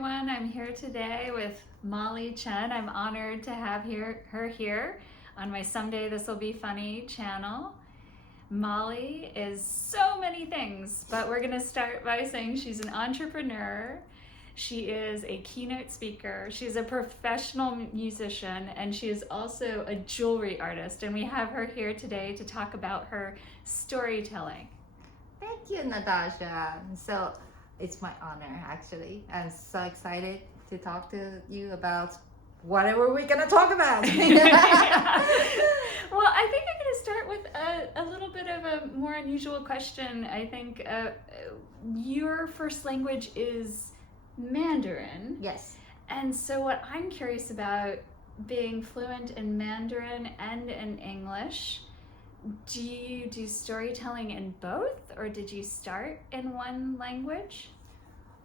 everyone. I'm here today with Molly Chen. I'm honored to have her here on my Someday This Will Be Funny channel. Molly is so many things, but we're going to start by saying she's an entrepreneur. She is a keynote speaker. She's a professional musician, and she is also a jewelry artist. And we have her here today to talk about her storytelling. Thank you, Natasha. So it's my honor, actually. I'm so excited to talk to you about whatever we're going to talk about. Well, I think I'm going to start with a little bit of a more unusual question. I think your first language is Mandarin. Yes. And so what I'm curious about, being fluent in Mandarin and in English, do you do storytelling in both, or did you start in one language?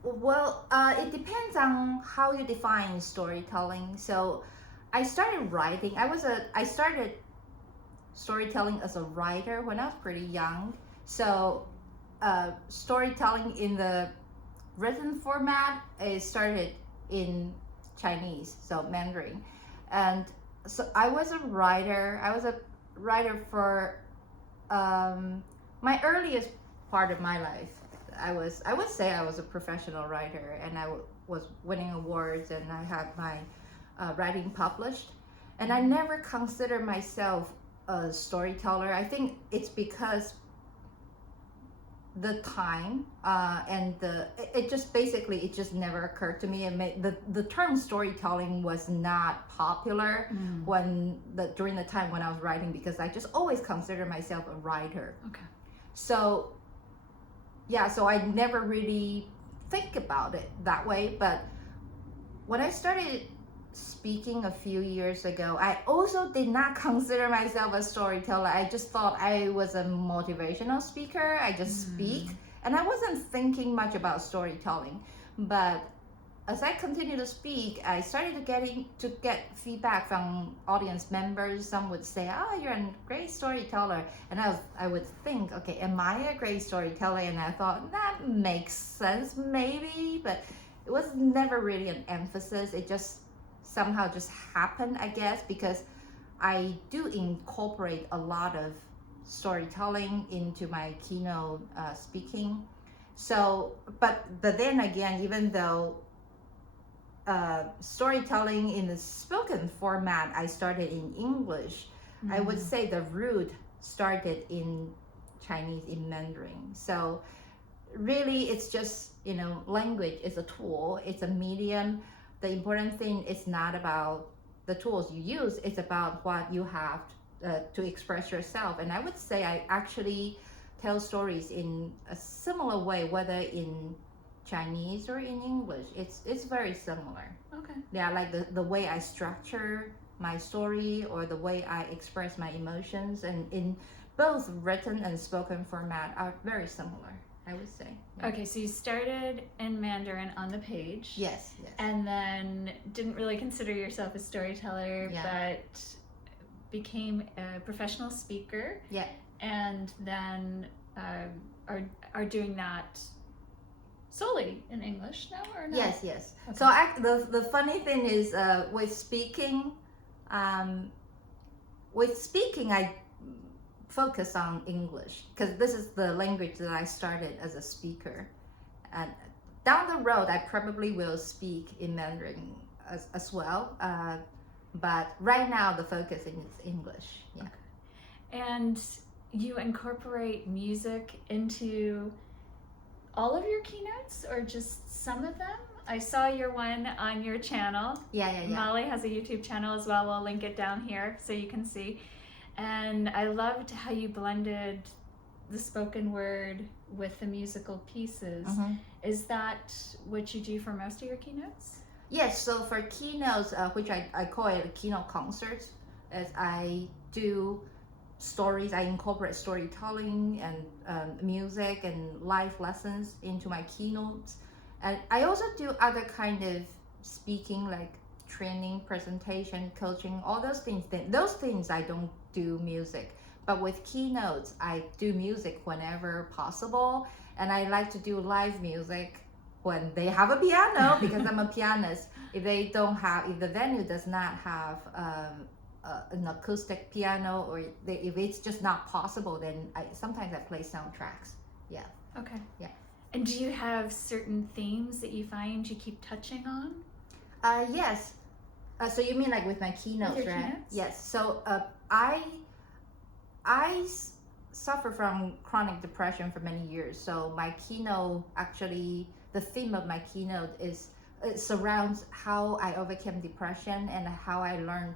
Well, it depends on how you define storytelling. So I started writing. I started storytelling as a writer when I was pretty young. So storytelling in the written format, it started in Chinese, so Mandarin. And so I was a writer. I was a writer for my earliest part of my life. I would say I was a professional writer, and I was winning awards, and I had my writing published. And I never considered myself a storyteller. I think it's because the time and it just never occurred to me. And the term storytelling was not popular during the time when I was writing, because I just always considered myself a writer. Okay. So yeah, so I never really think about it that way. But when I started speaking a few years ago, I also did not consider myself a storyteller. I just thought I was a motivational speaker. I just speak, and I wasn't thinking much about storytelling. But as I continued to speak, I started to get feedback from audience members. Some would say, "Oh, you're a great storyteller," and I would think, "Okay, am I a great storyteller?" And I thought that makes sense, maybe, but it was never really an emphasis. It just somehow just happened, I guess, because I do incorporate a lot of storytelling into my keynote speaking. So, but then again, even though storytelling in the spoken format, I started in English, I would say the root started in Chinese, in Mandarin. So really, it's just, language is a tool, it's a medium. The important thing is not about the tools you use, it's about what you have to express yourself. And I would say I actually tell stories in a similar way, whether in Chinese or in English. It's very similar. Okay. Yeah, like the way I structure my story, or the way I express my emotions, and in both written and spoken format are very similar, I would say. Yeah. Okay, so you started in Mandarin on the page. Yes. And then didn't really consider yourself a storyteller, but became a professional speaker. Yeah. And then are doing that solely in English now, or not? Yes. Okay. So the funny thing is, with speaking, I focus on English, because this is the language that I started as a speaker. And down the road, I probably will speak in Mandarin as well. But right now, the focus is English. Yeah. Okay. And you incorporate music into all of your keynotes, or just some of them? I saw your one on your channel. Yeah. Molly has a YouTube channel as well. We'll link it down here so you can see. And I loved how you blended the spoken word with the musical pieces. Is that what you do for most of your keynotes? Yes, so for keynotes, which I call it a keynote concerts, as I do stories, I incorporate storytelling and music and life lessons into my keynotes. And I also do other kind of speaking, like training, presentation, coaching, all those things. Those things I don't do music. But with keynotes, I do music whenever possible. And I like to do live music when they have a piano, because I'm a pianist, if the venue does not have an acoustic piano, or if it's just not possible, then sometimes I play soundtracks. Yeah. Okay. Yeah. And do you have certain themes that you find you keep touching on? Yes. So you mean like with my keynotes, With your right? keynotes? Yes. So suffer from chronic depression for many years. So my keynote, actually, the theme of my keynote it surrounds how I overcame depression and how I learned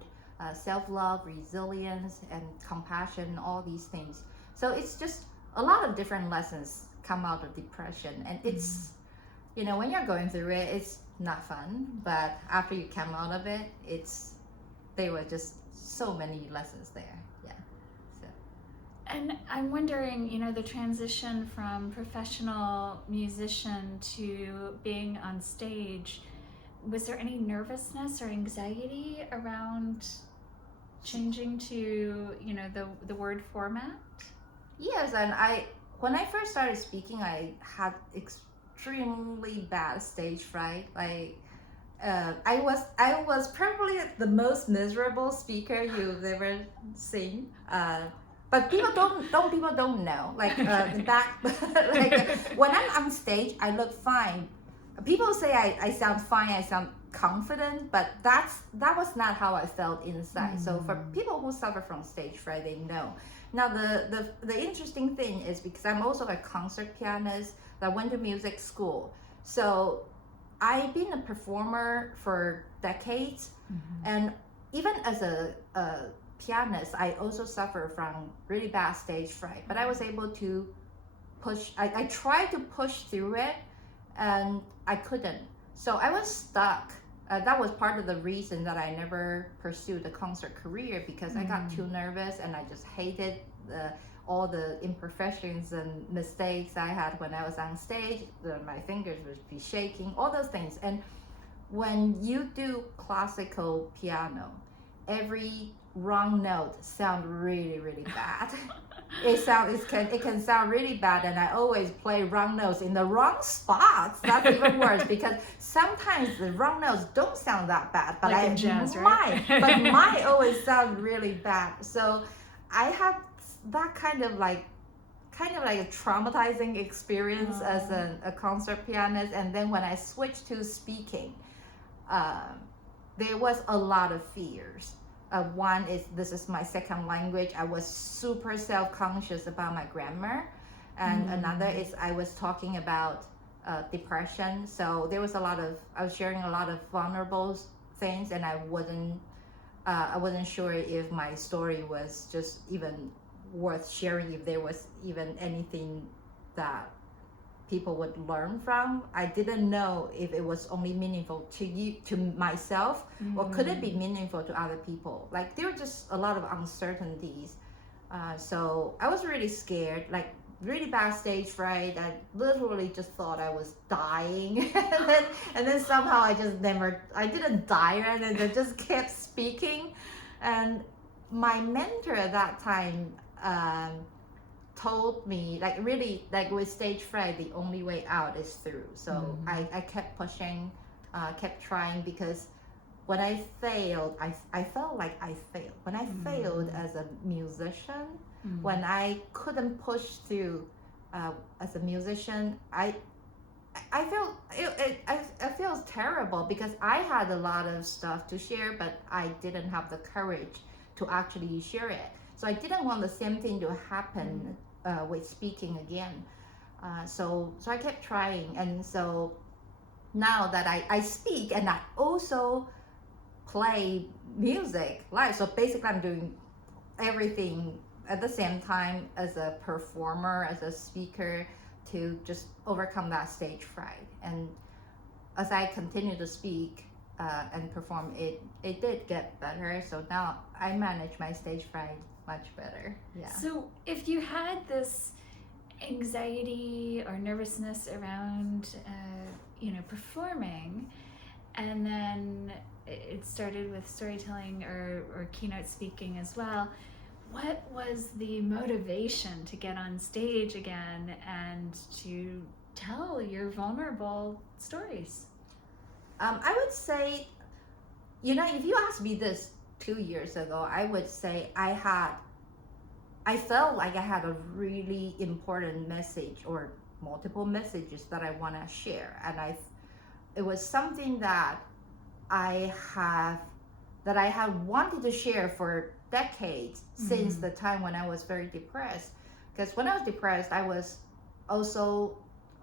self-love, resilience, and compassion, all these things. So it's just a lot of different lessons come out of depression, and it's, when you're going through it, it's not fun, but after you come out of it, they were just so many lessons there. Yeah. So. And I'm wondering, the transition from professional musician to being on stage, was there any nervousness or anxiety around changing to, the word format? Yes, and when I first started speaking, I had extremely bad stage fright. Like, I was probably the most miserable speaker you've ever seen. But people don't know. Like like when I'm on stage, I look fine. People say I sound fine, I sound confident, but that was not how I felt inside. So for people who suffer from stage fright, they know. Now the interesting thing is, because I'm also a concert pianist that went to music school, so I've been a performer for decades, and even as a pianist, I also suffer from really bad stage fright. But I was able to push. I tried to push through it, and I couldn't. So I was stuck. That was part of the reason that I never pursued a concert career, because I got too nervous, and I just hated all the imperfections and mistakes I had when I was on stage. My fingers would be shaking, all those things. And when you do classical piano, every wrong note sounds really, really bad. It can sound really bad, and I always play wrong notes in the wrong spots. That's even worse, because sometimes the wrong notes don't sound that bad, but like in jazz, right? mine always sound really bad. So I had that kind of like a traumatizing experience as a concert pianist. And then when I switched to speaking, there was a lot of fears. One is, this is my second language. I was super self-conscious about my grammar. And another is, I was talking about depression. So there was I was sharing a lot of vulnerable things, and I wasn't sure if my story was just even worth sharing, if there was even anything that people would learn from. I didn't know if it was only meaningful to myself, or could it be meaningful to other people. Like, there were just a lot of uncertainties. So I was really scared, like really bad stage fright. I literally just thought I was dying. and then somehow I didn't die, and then I just kept speaking. And my mentor at that time told me, like, really, like, with stage fright, the only way out is through. So I kept pushing, kept trying, because when I failed, I felt like I failed. When I failed as a musician, when I couldn't push through as a musician, I felt it feels terrible, because I had a lot of stuff to share, but I didn't have the courage to actually share it. So I didn't want the same thing to happen with speaking again. So I kept trying. And so now that I speak, and I also play music live, so basically I'm doing everything at the same time, as a performer, as a speaker, to just overcome that stage fright. And as I continue to speak and perform, it did get better. So now I manage my stage fright much better. Yeah. So if you had this anxiety or nervousness around performing, and then it started with storytelling or keynote speaking as well, what was the motivation to get on stage again and to tell your vulnerable stories? I would say, if you asked me this 2 years ago, I would say I felt like I had a really important message or multiple messages that I want to share, and it was something that I had wanted to share for decades, since the time when I was very depressed. Because when I was depressed, I was also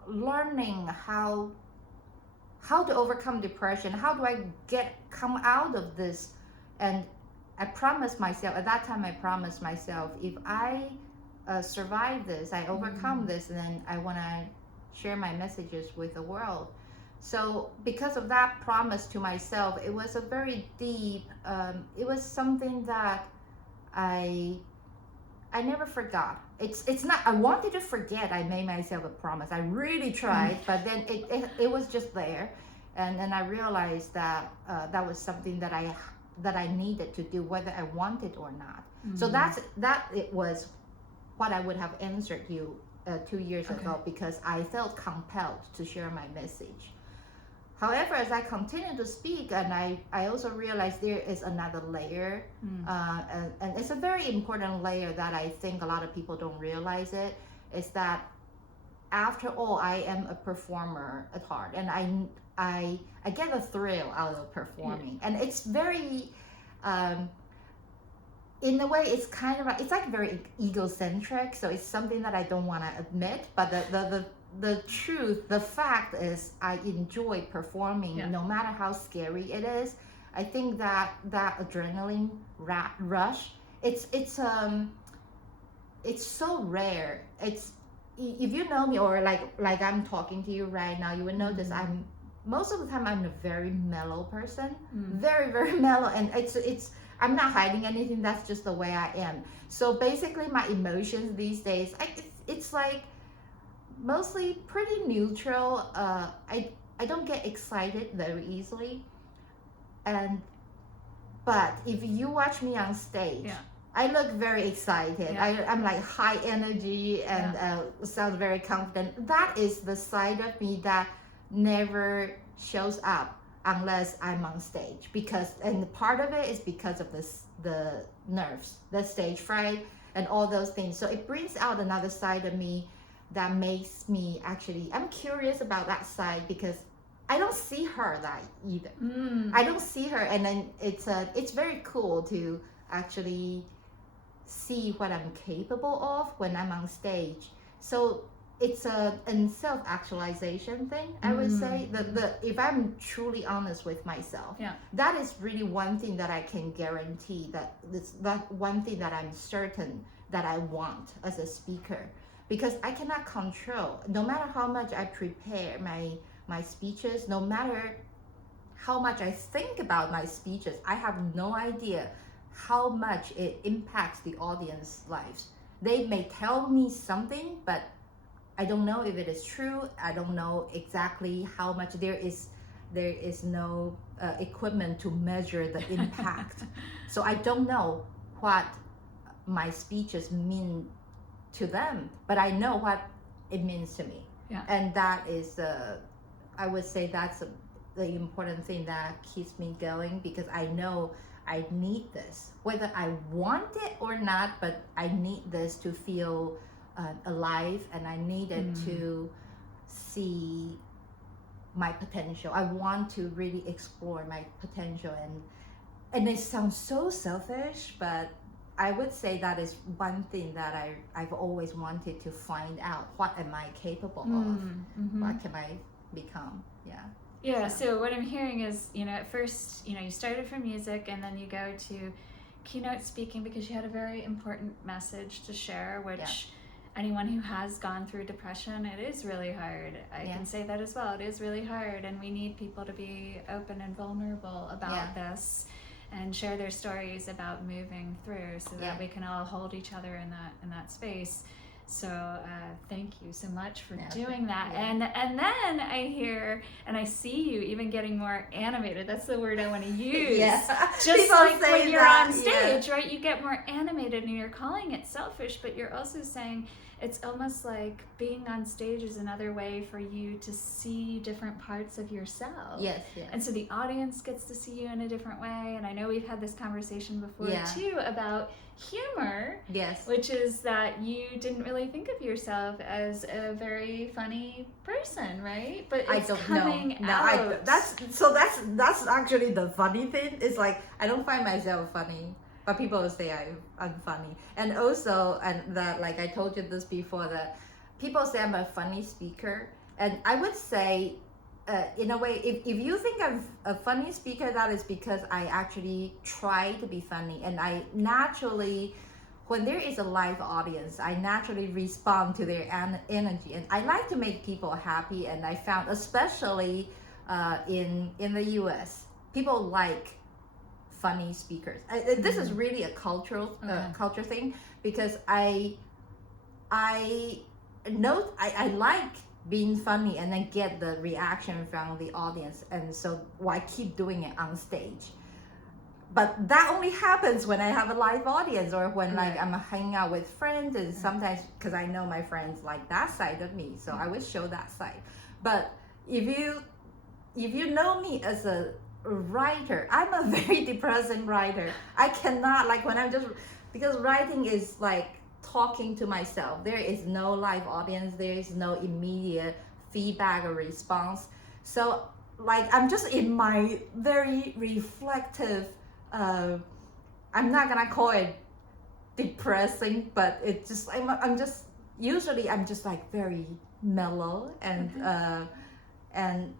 learning how to overcome depression. How do I come out of this? And I promised myself at that time. I promised myself, if I survive this, I overcome this, then I want to share my messages with the world. So because of that promise to myself, it was a very deep. It was something that I never forgot. It's not. I wanted to forget. I made myself a promise. I really tried, but then it was just there, and then I realized that that was something that I needed to do, whether I wanted or not. So it was what I would have answered you 2 years ago, because I felt compelled to share my message. However, as I continue to speak, and I also realized there is another layer, and it's a very important layer that I think a lot of people don't realize is that after all, I am a performer at heart, and I get a thrill out of performing, and it's very, in a way, it's kind of it's like very egocentric, so it's something that I don't want to admit, but the truth, the fact is, I enjoy performing, no matter how scary it is. I think that adrenaline rush, it's so rare. It's, if you know me, or like I'm talking to you right now, you would notice most of the time I'm a very mellow person, very, very mellow, and it's I'm not hiding anything. That's just the way I am. So basically, my emotions these days, it's like mostly pretty neutral. I don't get excited very easily, but if you watch me on stage, I look very excited. I'm like high energy and sound very confident. That is the side of me that never shows up unless I'm on stage, and part of it is because of the nerves, the stage fright, and all those things. So it brings out another side of me that makes me I'm curious about that side, because I don't see her that either. I don't see her, and then it's very cool to actually see what I'm capable of when I'm on stage. So it's a self-actualization thing, I would say. If I'm truly honest with myself, that is really one thing that I can guarantee, that one thing that I'm certain that I want as a speaker. Because I cannot control, no matter how much I prepare my speeches, no matter how much I think about my speeches, I have no idea how much it impacts the audience lives. They may tell me something, but I don't know if it is true. I don't know exactly how much. There is no equipment to measure the impact. So I don't know what my speeches mean to them, but I know what it means to me. And that is, I would say that's the important thing that keeps me going, because I know I need this, whether I want it or not, but I need this to feel alive, and I need it to see my potential. I want to really explore my potential, and it sounds so selfish, but I would say that is one thing that I've always wanted to find out. What am I capable of? What can I become? So what I'm hearing is, at first, you started from music, and then you go to keynote speaking because you had a very important message to share, which anyone who has gone through depression, it is really hard. I can say that as well. It is really hard, and we need people to be open and vulnerable about this, and share their stories about moving through, so that we can all hold each other in that space. So thank you so much for doing that. And then I hear and I see you even getting more animated. That's the word I want to use. Just people like when you're on stage, right? You get more animated, and you're calling it selfish, but you're also saying it's almost like being on stage is another way for you to see different parts of yourself. Yes, yes. And so the audience gets to see you in a different way. And I know we've had this conversation before Yeah. too about humor, Yes. which is that you didn't really think of yourself as a very funny person, right? But it's coming out. That's actually the funny thing. It's like I don't find myself funny, but people will say I'm funny. And also, and that, like I told you this before, that people say I'm a funny speaker, and I would say, in a way, if you think I'm a funny speaker, that is because I actually try to be funny, and I naturally, when there is a live audience, I naturally respond to their energy, and I like to make people happy. And I found, especially in the U.S., people like funny speakers. This is really a culture thing, because I know I like being funny and then get the reaction from the audience, and so I keep doing it on stage. But that only happens when I have a live audience, or when like I'm hanging out with friends, and sometimes because I know my friends like that side of me, so I will show that side. But if you know me as a writer, I'm a very depressing writer. I cannot, like, when I'm just, because writing is like talking to myself. There is no live audience, there is no immediate feedback or response. So like I'm just in my very reflective, I'm not gonna call it depressing, but it's just I'm just usually I'm just like very mellow, and and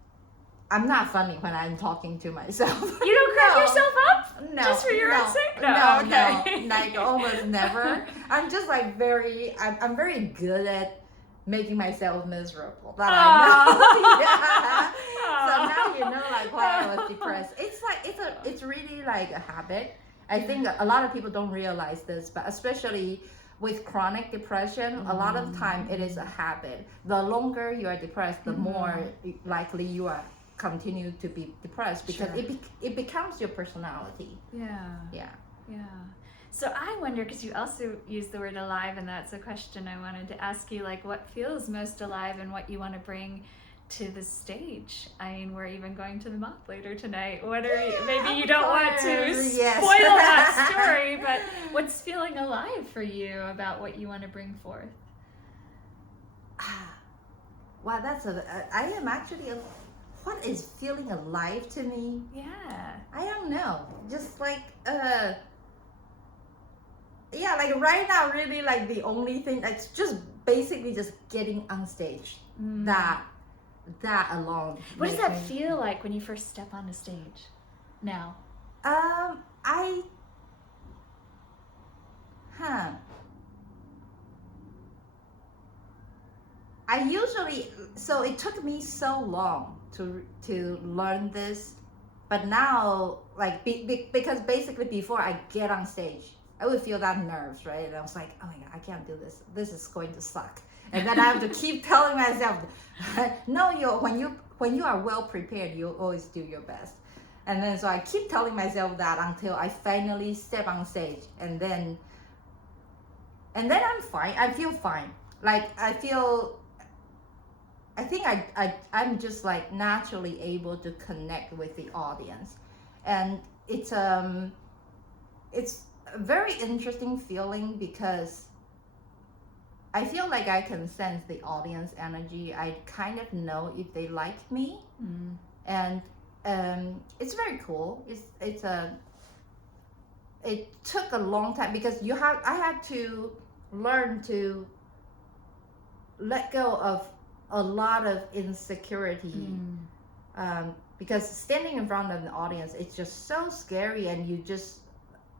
I'm not funny when I'm talking to myself. You don't crack yourself up? No. Just for your own sake? No, Okay. like almost never. I'm just like I'm very good at making myself miserable. That I know. Yeah. So now you know like why I was depressed. It's like it's really like a habit. I think a lot of people don't realize this, but especially with chronic depression, a lot of time it is a habit. The longer you are depressed, the more likely you are continue to be depressed, because it becomes your personality. Yeah. So I wonder, because you also use the word alive, and that's a question I wanted to ask you, like what feels most alive and what you want to bring to the stage. I mean, we're even going to the moth later tonight. What are you, maybe you don't want to spoil that story, but what's feeling alive for you about what you want to bring forth? Wow, I am actually what is feeling alive to me? Yeah. I don't know. Just like yeah, like right now, really like the only thing that's just basically just getting on stage. That alone. What does that feel like when you first step on a stage now? I usually, so it took me so long to learn this, but now like because basically before I get on stage, I would feel that nerves, right? And I was like, oh my god, I can't do this. This is going to suck. And then I have to keep telling myself, no, when you are well prepared, you always do your best. And then so I keep telling myself that until I finally step on stage, and then I'm fine. I feel fine. Like I think I'm just like naturally able to connect with the audience, and it's a very interesting feeling, because I feel like I can sense the audience energy. I kind of know if they like me, and it's very cool. It took a long time, because I had to learn to let go of a lot of insecurity, because standing in front of the audience, it's just so scary, and you just,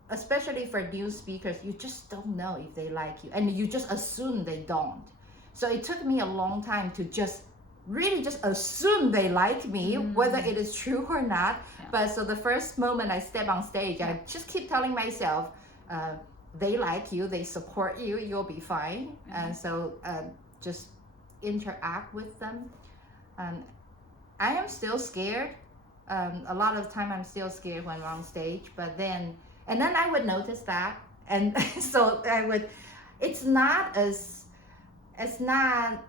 especially for new speakers, you just don't know if they like you, and you just assume they don't. So it took me a long time to just really just assume they like me, whether it is true or not. But so the first moment I step on stage, I just keep telling myself, they like you, they support you, you'll be fine. And so just interact with them. I am still scared. A lot of time I'm still scared when I'm on stage, and then I would notice that, and so it's not as it's not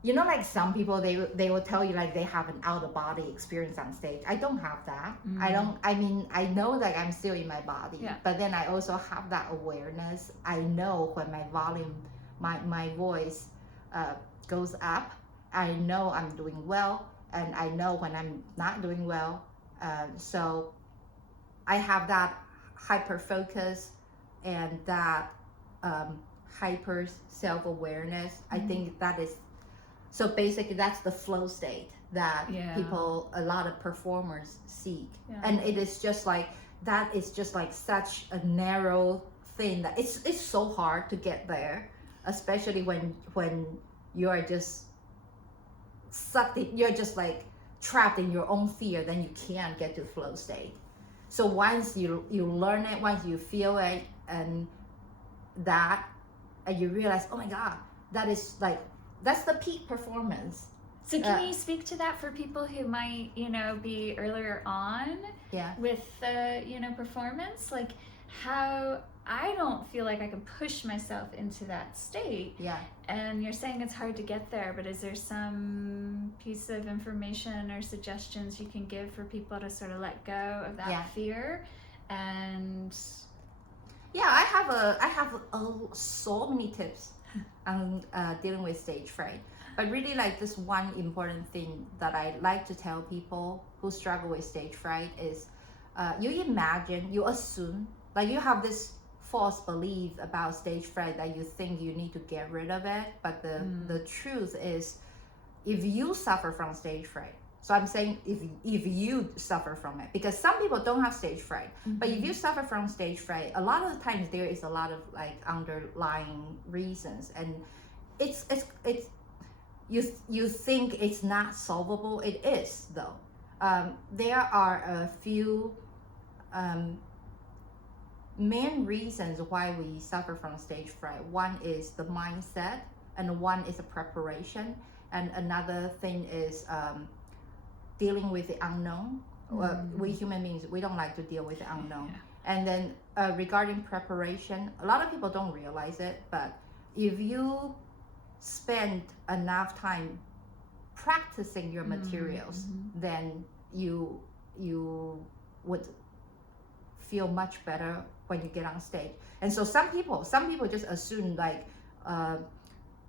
you know, like some people, they will tell you like they have an out of body experience on stage. I don't have that. I mean, I know that I'm still in my body, Yeah. but then I also have that awareness. I know when my volume, my voice goes up. I know I'm doing well, and I know when I'm not doing well. So I have that hyper focus and that hyper self-awareness. I think that is, so basically that's the flow state that people, a lot of performers seek. And it is just like, that is just like such a narrow thing that it's so hard to get there, especially when you're just sucked in, you're just like trapped in your own fear, then you can't get to flow state. So once you learn it, once you feel it, and that, and you realize, oh my God, that is like, that's the peak performance. So can you speak to that for people who might, be earlier on with performance? Like how I don't feel like I can push myself into that state. Yeah. And you're saying it's hard to get there, but is there some piece of information or suggestions you can give for people to sort of let go of that fear? And I have so many tips on dealing with stage fright. But really, like, this one important thing that I like to tell people who struggle with stage fright is you assume, like, you have this false belief about stage fright that you think you need to get rid of it. But the truth is, if you suffer from stage fright, so I'm saying if you suffer from it, because some people don't have stage fright, but if you suffer from stage fright, a lot of the times there is a lot of like underlying reasons, and it's you think it's not solvable. It is, though. There are a few main reasons why we suffer from stage fright. One is the mindset, and one is the preparation, and another thing is dealing with the unknown. We human beings, we don't like to deal with the unknown. And then regarding preparation, a lot of people don't realize it, but if you spend enough time practicing your materials, then you would feel much better when you get on stage. And so some people just assume like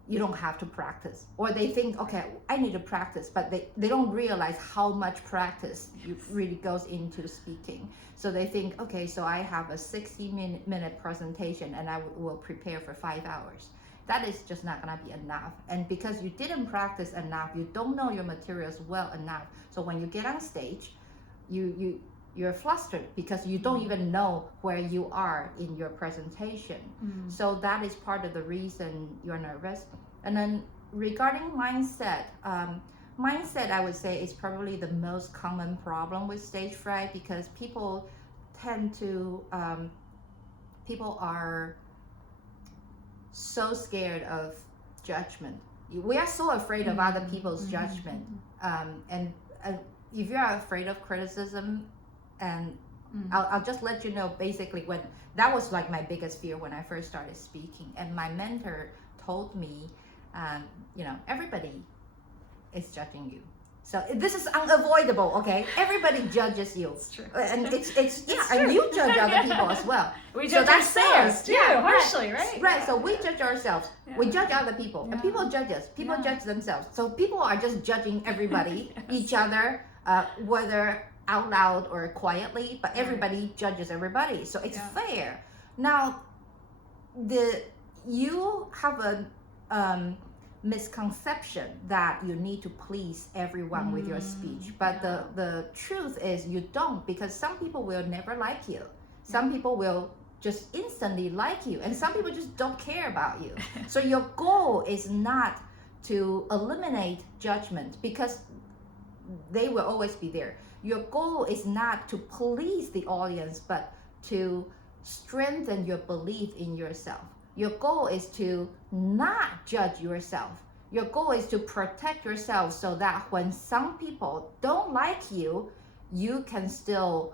you don't have to practice, or they think, okay, I need to practice, but they don't realize how much practice really goes into speaking. So they think, okay, so I have a 60-minute presentation and I will prepare for 5 hours. That is just not gonna be enough. And because you didn't practice enough, you don't know your materials well enough. So when you get on stage, you're flustered because you don't even know where you are in your presentation. So that is part of the reason you're nervous. And then regarding mindset, I would say is probably the most common problem with stage fright, because people are so scared of judgment. We are so afraid of other people's judgment. And if you're afraid of criticism, and I'll just let you know, basically, when that was like my biggest fear when I first started speaking. And my mentor told me, everybody is judging you. So this is unavoidable, okay? Everybody judges you. It's true. And it's and you judge other people as well. We judge ourselves too, harshly, right? Right, so we judge ourselves. We judge other people, and people judge us. People judge themselves. So people are just judging everybody, each other, whether out loud or quietly, but everybody judges everybody. So it's fair. Now, you have a misconception that you need to please everyone with your speech, but the truth is you don't, because some people will never like you. Some people will just instantly like you, and some people just don't care about you. So your goal is not to eliminate judgment, because they will always be there. Your goal is not to please the audience, but to strengthen your belief in yourself. Your goal is to not judge yourself. Your goal is to protect yourself, so that when some people don't like you, you can still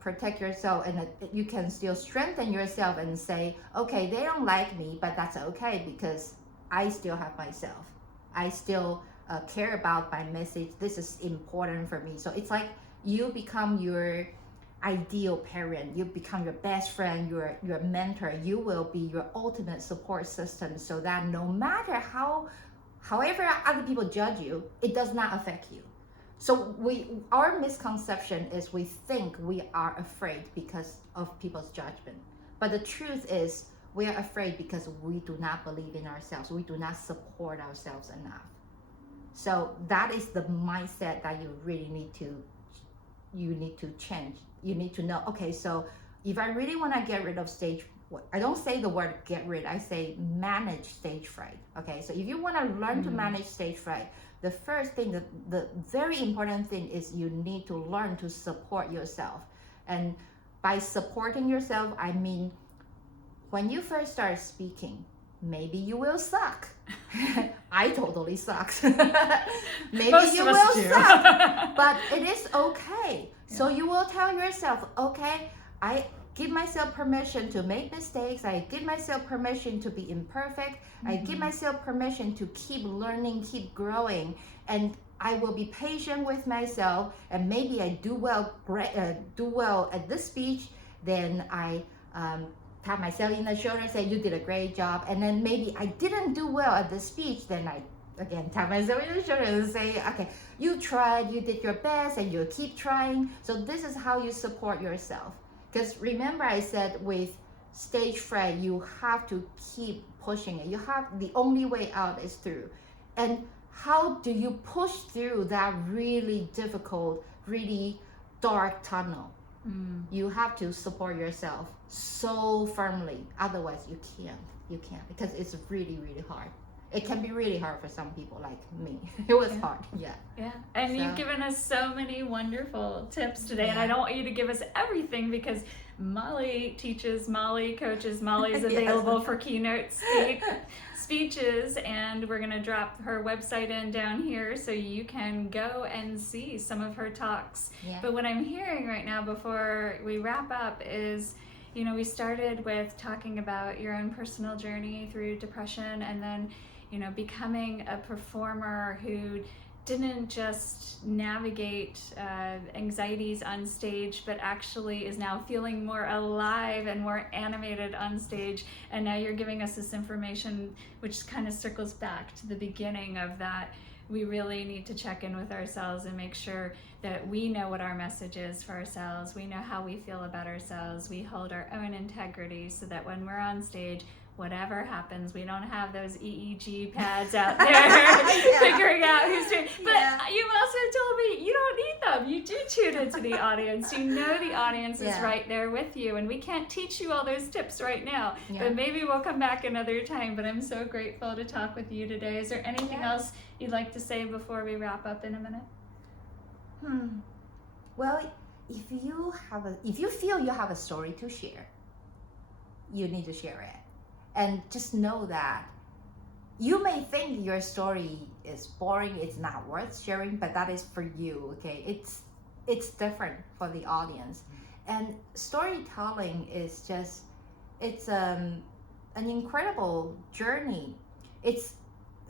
protect yourself, and you can still strengthen yourself and say, okay, they don't like me, but that's okay, because I still have myself. I still care about my message. This is important for me. So it's like you become your ideal parent. You become your best friend, your mentor. You will be your ultimate support system, so that no matter however other people judge you, it does not affect you. So our misconception is we think we are afraid because of people's judgment. But the truth is we are afraid because we do not believe in ourselves. We do not support ourselves enough. So that is the mindset that you really need to change. You need to know, okay, so if I really want to get rid of I don't say the word get rid, I say manage stage fright. Okay, so if you want to learn to manage stage fright, the first thing, the very important thing is you need to learn to support yourself. And by supporting yourself, I mean, when you first start speaking, maybe you will suck. I totally sucked. Maybe Most you of us will do. suck, but it is okay. Yeah. So you will tell yourself, okay, I give myself permission to make mistakes. I give myself permission to be imperfect. I give myself permission to keep learning, keep growing, and I will be patient with myself. And maybe I do well at this speech, then I tap myself in the shoulder and say, you did a great job. And then maybe I didn't do well at the speech, then I again tap myself in the shoulder and say, okay, you tried, you did your best, and you keep trying. So this is how you support yourself. Because remember I said with stage fright, you have to keep pushing it. The only way out is through. And how do you push through that really difficult, really dark tunnel? You have to support yourself so firmly. Otherwise you can't, because it's really, really hard. It can be really hard for some people like me. It was hard. Yeah. And you've given us so many wonderful tips today, and I don't want you to give us everything because Molly teaches, Molly coaches, Molly is available for keynote speeches, and we're going to drop her website in down here so you can go and see some of her talks. But what I'm hearing right now before we wrap up is, we started with talking about your own personal journey through depression, and then becoming a performer who didn't just navigate anxieties on stage, but actually is now feeling more alive and more animated on stage. And now you're giving us this information which kind of circles back to the beginning of that. We really need to check in with ourselves and make sure that we know what our message is for ourselves. We know how we feel about ourselves. We hold our own integrity so that when we're on stage, whatever happens, we don't have those EEG pads out there figuring out who's doing. But you also told me you don't need them. You do tune into the audience. You know the audience is right there with you, and we can't teach you all those tips right now. But maybe we'll come back another time. But I'm so grateful to talk with you today. Is there anything else you'd like to say before we wrap up in a minute? Well, if you feel you have a story to share, you need to share it. And just know that you may think your story is boring, it's not worth sharing, but that is for you, okay? It's different for the audience. And storytelling is just, it's an incredible journey. It's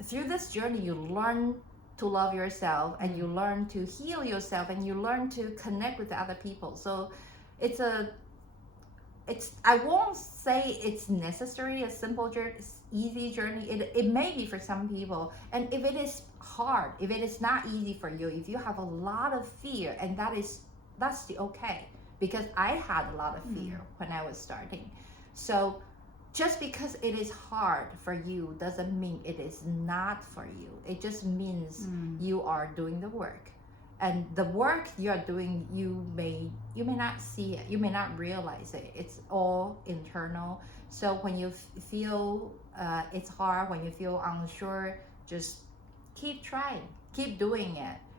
through this journey you learn to love yourself, and you learn to heal yourself, and you learn to connect with other people. So I won't say it's necessary, a simple journey, easy journey. It may be for some people. And if it is hard, if it is not easy for you, if you have a lot of fear, and that's the okay. Because I had a lot of fear when I was starting. So just because it is hard for you doesn't mean it is not for you. It just means you are doing the work. And the work you're doing, you may not see it, you may not realize it. It's all internal. So when you feel it's hard, when you feel unsure, just keep trying, keep doing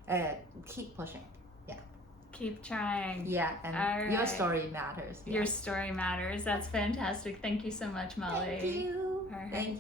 it, keep pushing. Keep trying. And your story matters. Your story matters. That's fantastic. Thank you so much, Molly. Thank you. All right. Thank you.